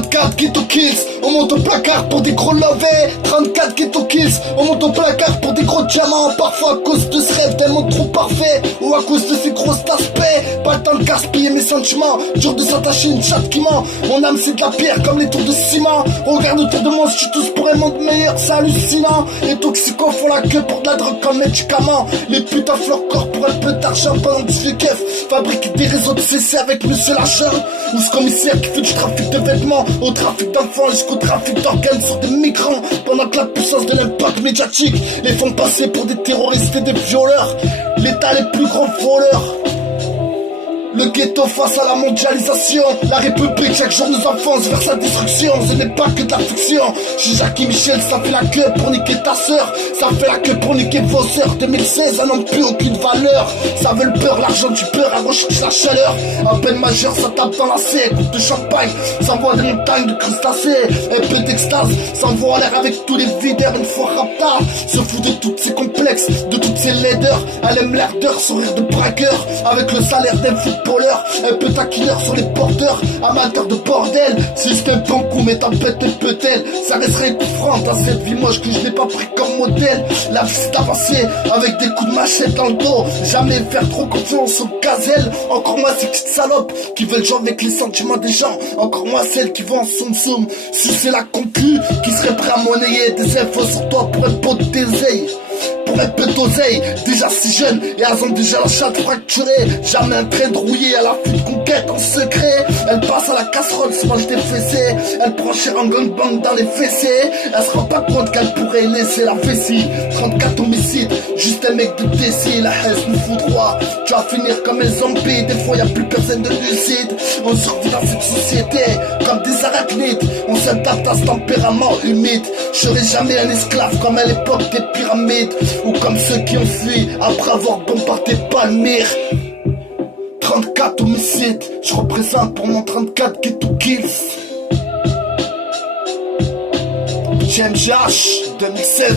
34 ghetto kills, on monte au placard pour des gros lovés. 34 ghetto kills, on monte au placard pour des gros diamants. Parfois à cause de ce rêve d'un monde trop parfait, ou à cause de ces grosses aspects. Pas le temps de gaspiller mes sentiments, dur de s'attacher une chatte qui ment. Mon âme c'est de la pierre comme les tours de ciment. Regarde autour de moi, je suis tous pour un monde meilleur, c'est hallucinant. Les toxicos font la queue pour de la drogue comme médicament. Les putes offrent leur corps pour un peu d'argent pendant que je fais keuf. Fabriquer des réseaux de CC avec monsieur Lachin. Ou ce commissaire qui fait du trafic de vêtements, au trafic d'enfants jusqu'au trafic d'organes sur des migrants. Pendant que la puissance de l'impact médiatique les font passer pour des terroristes et des violeurs. L'État les plus grands voleurs. Le ghetto face à la mondialisation. La République chaque jour nous enfonce vers sa destruction. Ce n'est pas que de la fiction. Je suis Jackie Michel, ça fait la queue pour niquer ta sœur. Ça fait la queue pour niquer vos sœurs. 2016, ça n'a plus aucune valeur. Ça veut le beurre, l'argent du beurre, à recherche la chaleur. À peine majeur, ça tape dans la C. Coupe de champagne, s'envoie des montagnes de crustacés. Un peu d'extase, s'envoie en l'air avec tous les videurs. Une fois rapta, se fout de toutes ses complexes, de toutes ses laideurs. Elle aime l'air d'heure, sourire de braqueur. Avec le salaire d'un footballeur, un peu taquineur sur les porteurs, amateur de bordel. Si c'était un bon coup, mais tempête et peut-elle, ça resterait un coup franc dans cette vie moche que je n'ai pas pris comme modèle. La vie c'est avancée avec des coups de machette dans le dos. Jamais faire trop confiance aux gazelles. Encore moins ces petites salopes qui veulent jouer avec les sentiments des gens. Encore moins celles qui vont en soum-soum. Si c'est la concu qui serait prêt à monnayer des infos sur toi pour un pot de déseil. Pour un peu d'oseille, déjà si jeune et elles ont déjà la chatte fracturée. Jamais un train de rouillé à la fuite conquête en secret. Elle passe à la casserole, se mange des fessées. Elle prend cher en gangbang dans les fessées. Elle se rend pas compte qu'elle pourrait laisser la vessie. 34 homicides, juste un mec de Tessie. La haine nous fout droit, tu vas finir comme un zombie. Des fois y'a plus personne de lucide. On survit dans cette société comme des arachnides. On s'adapte à ce tempérament humide. Je serai jamais un esclave comme à l'époque des pyramides, ou comme ceux qui ont fui après avoir bombardé Palmyre. 34 homicides, je représente pour mon 34 ghetto kills. GMGH 2016.